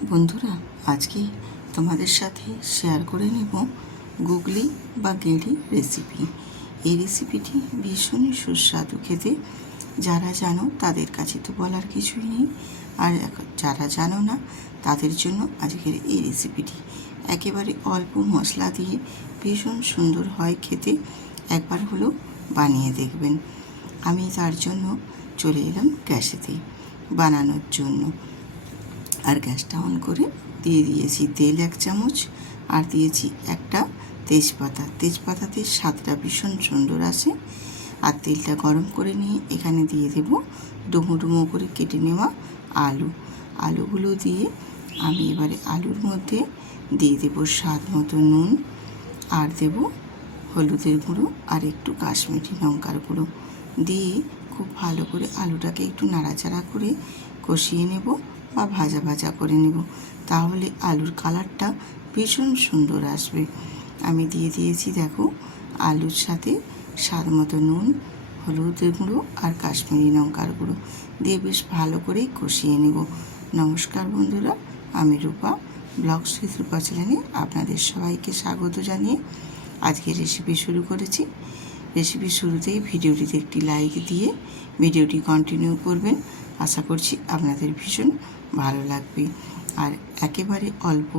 বন্ধুরা, আজকে তোমাদের সাথে শেয়ার করে নেব গুগলি বা গেঁড়ি রেসিপি। এই রেসিপিটি ভীষণই সুস্বাদু খেতে। যারা জানো তাদের কাছে তো বলার কিছুই নেই, আর যারা জানো না তাদের জন্য আজকের এই রেসিপিটি একেবারে অল্প মশলা দিয়ে ভীষণ সুন্দর হয় খেতে। একবার হলেও বানিয়ে দেখবেন। আমি তার জন্য চলে এলাম গ্যাসেতে বানানোর জন্য। আর গ্যাসটা অন করে দিয়ে দিয়েছি তেল 1 চামচ, আর দিয়েছি একটা তেজপাতা। তেজপাতাতে স্বাদটা ভীষণ সুন্দর আসে। আর তেলটা গরম করে নিয়ে এখানে দিয়ে দেব ডুমো ডুমো করে কেটে নেওয়া আলুগুলো দিয়ে আমি এবারে আলুর মধ্যে দিয়ে দেব স্বাদ মতো নুন, আর দেব হলুদের গুঁড়ো আর একটু কাশ্মীরি লঙ্কার গুঁড়ো দিয়ে খুব ভালো করে আলুটাকে একটু নাড়াচাড়া করে কষিয়ে নেব বা ভাজা ভাজা করে নেব। তাহলে আলুর কালারটা ভীষণ সুন্দর আসবে। আমি দিয়ে দিয়েছি দেখো আলুর সাথে স্বাদ মতো নুন, হলুদের গুঁড়ো আর কাশ্মীরি লঙ্কার গুঁড়ো দিয়ে বেশ ভালো করে কষিয়ে নেব। নমস্কার বন্ধুরা, আমি রূপা, ব্লগস উইথ রূপা চ্যানেলে আপনাদের সবাইকে স্বাগত জানিয়ে আজকে রেসিপি শুরু করেছি। রেসিপি শুরুতেই ভিডিওটিতে একটি লাইক দিয়ে ভিডিওটি কন্টিনিউ করবেন। আশা করছি আপনাদের ভীষণ ভালো লাগবে। আর একেবারে অল্প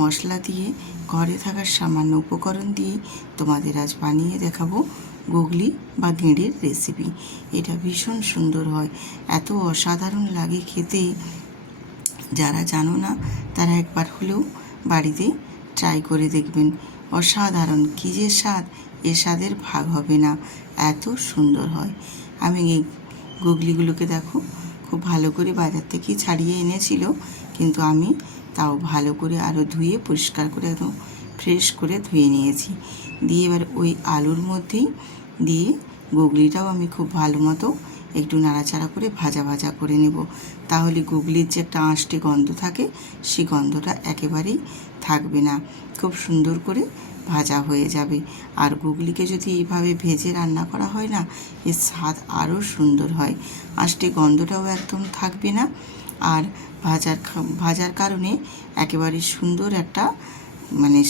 মশলা দিয়ে ঘরে থাকার সামান্য উপকরণ দিয়ে তোমাদের আজ বানিয়ে দেখাবো গুগলি বা গেঁড়ির রেসিপি। এটা ভীষণ সুন্দর হয়, এত অসাধারণ লাগে খেতে। যারা জানো না তারা একবার হলেও বাড়িতে ট্রাই করে দেখবেন। অসাধারণ কী যে স্বাদ, এ স্বাদের ভাগ হবে না, এত সুন্দর হয়। আমি এই গুগলিগুলোকে দেখো খুব ভালো করে বাজার থেকে ছাড়িয়ে এনেছিল, কিন্তু আমি তাও ভালো করে আরও ধুয়ে পরিষ্কার করে একদম ফ্রেশ করে ধুয়ে নিয়েছি। দিয়ে এবার ওই আলুর মধ্যেই দিয়ে গুগলিটাও আমি খুব ভালো মতো একটু নাড়াচাড়া করে ভাজা ভাজা করে নেব। তাহলে গুগলির যে একটা আঁশটে গন্ধ থাকে, সেই গন্ধটা একেবারেই থাকবে না, খুব সুন্দর করে ভাজা হয়ে যাবে। আর গুগলিকে যদি এইভাবে ভেজে রান্না করা হয় না, এর স্বাদ আরও সুন্দর হয়। আঁশটে গন্ধটাও একদম থাকবে না, আর ভাজার কারণে একেবারে সুন্দর একটা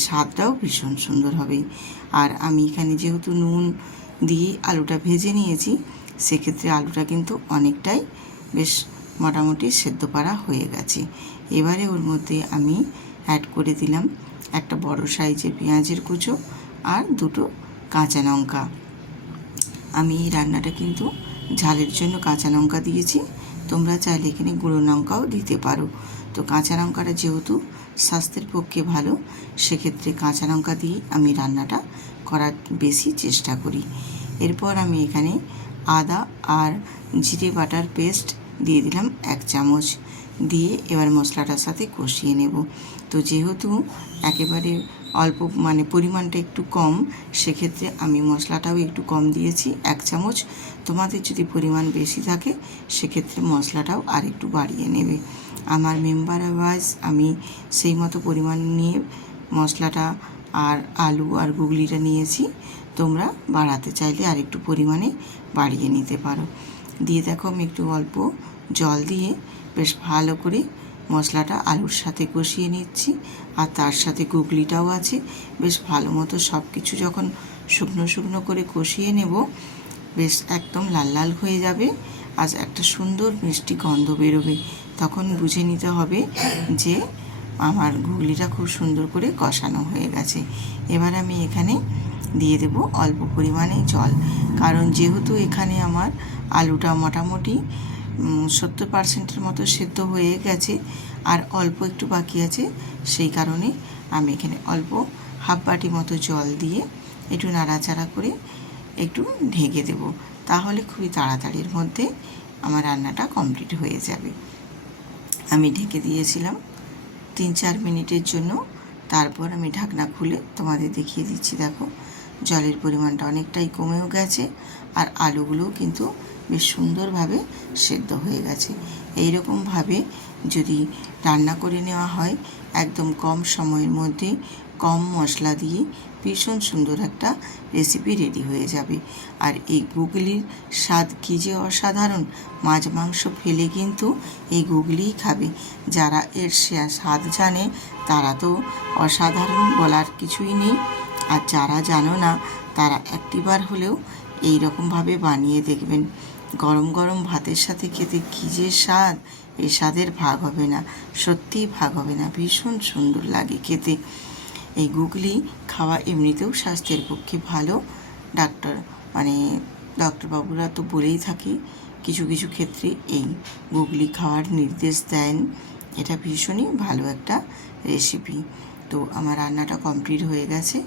স্বাদটাও ভীষণ সুন্দর হবে। আর আমি এখানে যেহেতু নুন দিয়ে আলুটা ভেজে নিয়েছি, সেক্ষেত্রে আলুটা কিন্তু অনেকটাই বেশ মোটামুটি সেদ্ধ করা হয়ে গেছে। এবারে ওর মধ্যে আমি অ্যাড করে দিলাম একটা বড় সাইজের পেঁয়াজের কুচো আর 2টো কাঁচা লঙ্কা। আমি এই রান্নাটা কিন্তু ঝালের জন্য কাঁচা লঙ্কা দিয়েছি, তোমরা চাইলে এখানে গুঁড়ো লঙ্কাও দিতে পারো। তো কাঁচা লঙ্কাটা যেহেতু স্বাস্থ্যের পক্ষে ভালো, সেক্ষেত্রে কাঁচা লঙ্কা দিয়ে আমি রান্নাটা করার বেশি চেষ্টা করি। এরপর আমি এখানে আদা আর জিরে বাটার পেস্ট দিয়ে দিলাম 1 চামচ, দিয়ে এবার মশলাটার সাথে কষিয়ে নেব। তো যেহেতু একেবারে অল্প পরিমাণটা একটু কম, সেক্ষেত্রে আমি মশলাটাও একটু কম দিয়েছি 1 চামচ। তোমাদের যদি পরিমাণ বেশি থাকে সেক্ষেত্রে মশলাটাও আর একটু বাড়িয়ে নেবে। আমার মেম্বার ওয়াইজ আমি সেই মতো পরিমাণ নিয়ে মশলাটা আর আলু আর গুগলিটা নিয়েছি। তোমরা বাড়াতে চাইলে আর একটু পরিমাণে বাড়িয়ে নিতে পারো। দিয়ে দেখো আমি একটু অল্প জল দিয়ে বেশ ভালো করে মশলাটা আলুর সাথে কষিয়ে নিচ্ছি। আর তার সাথে গুগলিটাও আছে, বেশ ভালো মতো সব কিছু যখন শুকনো শুকনো করে কষিয়ে নেব, বেশ একদম লাল লাল হয়ে যাবে, আজ একটা সুন্দর মিষ্টি গন্ধ বেরোবে। তখন বুঝে নিতে হবে যে আমার গুগলিটা খুব সুন্দর করে কষানো হয়ে গেছে। এবার আমি এখানে দিয়ে দেব অল্প পরিমাণে জল, কারণ যেহেতু এখানে আমার আলুটা মোটামুটি 70% মতো সেদ্ধ হয়ে গেছে আর অল্প একটু বাকি আছে, সেই কারণে আমি এখানে অল্প হাফ বাটি মতো জল দিয়ে একটু নাড়াচাড়া করে একটু ঢেকে দেব। তাহলে খুবই তাড়াতাড়ির মধ্যে আমার রান্নাটা কমপ্লিট হয়ে যাবে। আমি ঢেকে দিয়েছিলাম 3-4 মিনিটের জন্য। তারপর আমি ঢাকনা খুলে তোমাদের দেখিয়ে দিচ্ছি। দেখো জলের পরিমাণটা অনেকটাই কমেও গেছে, আর আলুগুলোও কিন্তু বেশ সুন্দরভাবে সেদ্ধ হয়ে গেছে। এই রকমভাবে যদি রান্না করে নেওয়া হয়, একদম কম সময়ের মধ্যে কম মশলা দিয়ে ভীষণ সুন্দর একটা রেসিপি রেডি হয়ে যাবে। আর এই গুগলির স্বাদ কী যে অসাধারণ, মাছ মাংস ফেলে কিন্তু এই গুগলিই খাবে। যারা এর স্বাদ জানে তারা তো অসাধারণ বলার কিছুই নেই, আর যারা জানো না তারা একটিবার হলেও এই রকমভাবে বানিয়ে দেখবেন। গরম গরম ভাতের সাথে খেতে কী যে স্বাদ, এই স্বাদের ভাগ হবে না, সত্যিই ভাগ হবে না, ভীষণ সুন্দর লাগে খেতে। এই গুগলি খাওয়া এমনিতেও স্বাস্থ্যের পক্ষে ভালো। ডক্টরবাবুরা তো বলেই থাকে কিছু কিছু ক্ষেত্রে এই গুগলি খাওয়ার নির্দেশ দেন। এটা ভীষণই ভালো একটা রেসিপি। তো আমার রান্নাটা কমপ্লিট হয়ে গেছে,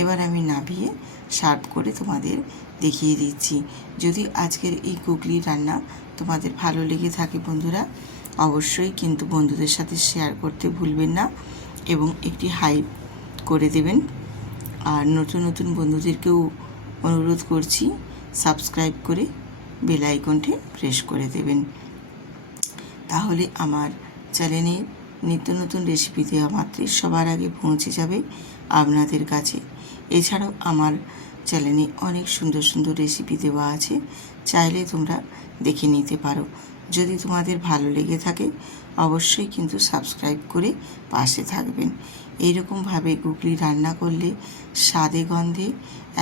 এবার আমি নামিয়ে সার্ভ করে তোমাদের দেখিয়ে দিচ্ছি। যদি আজকের এই গুগলি রান্না তোমাদের ভালো লেগে থাকে বন্ধুরা, অবশ্যই কিন্তু বন্ধুদের সাথে শেয়ার করতে ভুলবেন না এবং একটি হাইপ করে দেবেন। আর নতুন নতুন বন্ধুদেরকেও অনুরোধ করছি সাবস্ক্রাইব করে বেল আইকনটি প্রেস করে দেবেন, তাহলে আমার চ্যানেলে নিত্য নতুন রেসিপি দেওয়া মাত্রই সবার আগে পৌঁছে যাবে আপনাদের কাছে। এছাড়াও আমার চ্যানেলে অনেক সুন্দর সুন্দর রেসিপি দেওয়া আছে, চাইলে তোমরা দেখে নিতে পারো। যদি তোমাদের ভালো লেগে থাকে অবশ্যই কিন্তু সাবস্ক্রাইব করে পাশে থাকবেন। এইরকমভাবে গুগলি রান্না করলে স্বাদে গন্ধে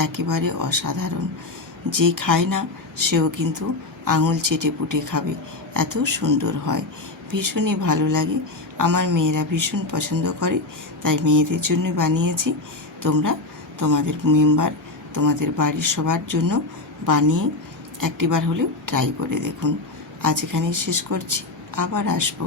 একেবারে অসাধারণ। যে খায় না সেও কিন্তু আঙুল চেটে পুটে খাবে, এত সুন্দর হয়, ভীষণই ভালো লাগে। আমার মেয়েরা ভীষণ পছন্দ করে, তাই মেয়েদের জন্য বানিয়েছি। তোমরা তোমাদের মেম্বার, তোমাদের বাড়ির সবার জন্য বানিয়ে একটিবার হলেও ট্রাই করে দেখুন। আজ এখানেই শেষ করছি, আবার আসবো।